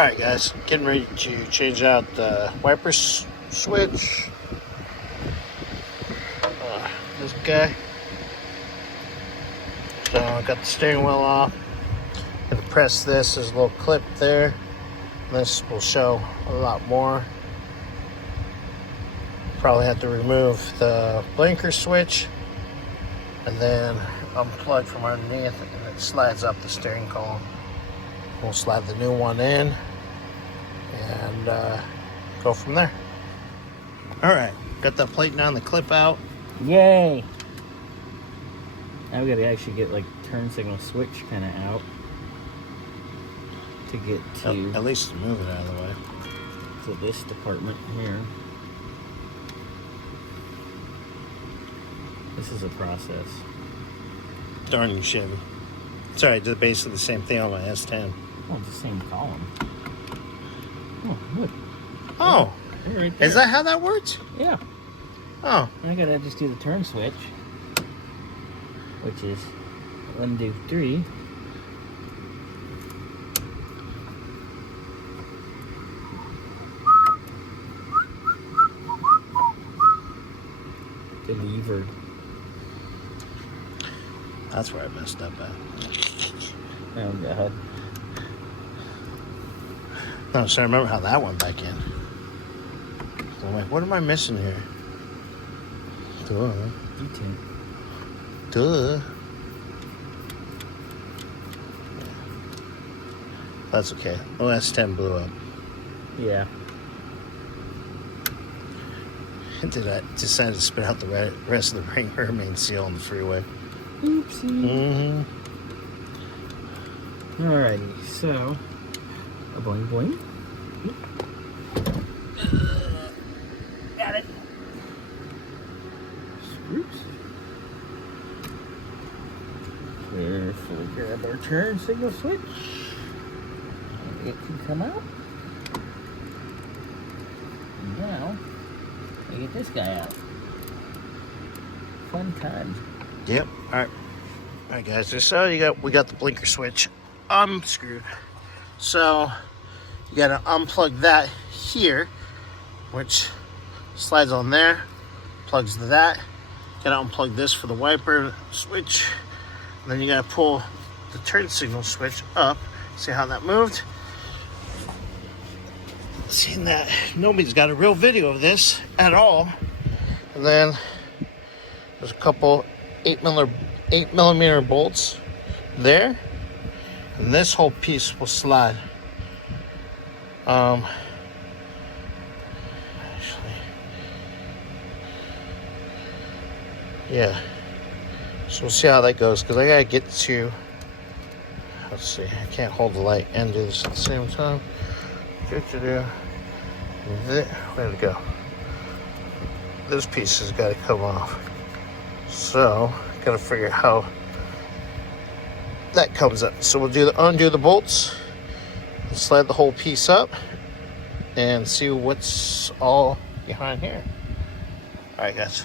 Alright guys, getting ready to change out the wiper switch. This guy. So I got the steering wheel off. Gonna press this, there's a little clip there. This will show a lot more. Probably have to remove the blinker switch and then unplug from underneath, and it slides up the steering column. We'll slide the new one in and go from there. All right, got that plate down, the clip out. Yay! Now we gotta actually get like turn signal switch kind of out to get to At least to move it out of the way. To this department here. This is a process. Darn you, Chevy. Sorry, I did basically the same thing on my S10. Oh, it's the same column. Oh, look. Oh, Right there. Is that how that works? Yeah. Oh. I gotta just do the turn switch, which is 1, 2, 3. Delivered. That's where I messed up at. Oh God. No, so I remember how that went back in. So I'm like, what am I missing here? Duh. D10. Duh. That's okay. OS10 blew up. Yeah. Did I decide to spit out the rest of the ring remain seal on the freeway? Oopsie. Alrighty, so a boing boing. Got it. Screws. Carefully grab our turn signal switch. It can come out. And now we get this guy out. Fun times. Yep. All right, guys. So we got the blinker switch unscrewed. So you got to unplug that here, which slides on there, plugs to that. Got to unplug this for the wiper switch. And then you got to pull the turn signal switch up. See how that moved? Seeing that nobody's got a real video of this at all. And then there's a couple 8mm bolts there, and this whole piece will slide. Actually, yeah. So we'll see how that goes, because I gotta get to. Let's see. I can't hold the light and do this at the same time. Where'd it go? This piece has got to come off. So, gotta figure out how that comes up. So we'll undo the bolts, and slide the whole piece up, and see what's all behind here. All right, guys.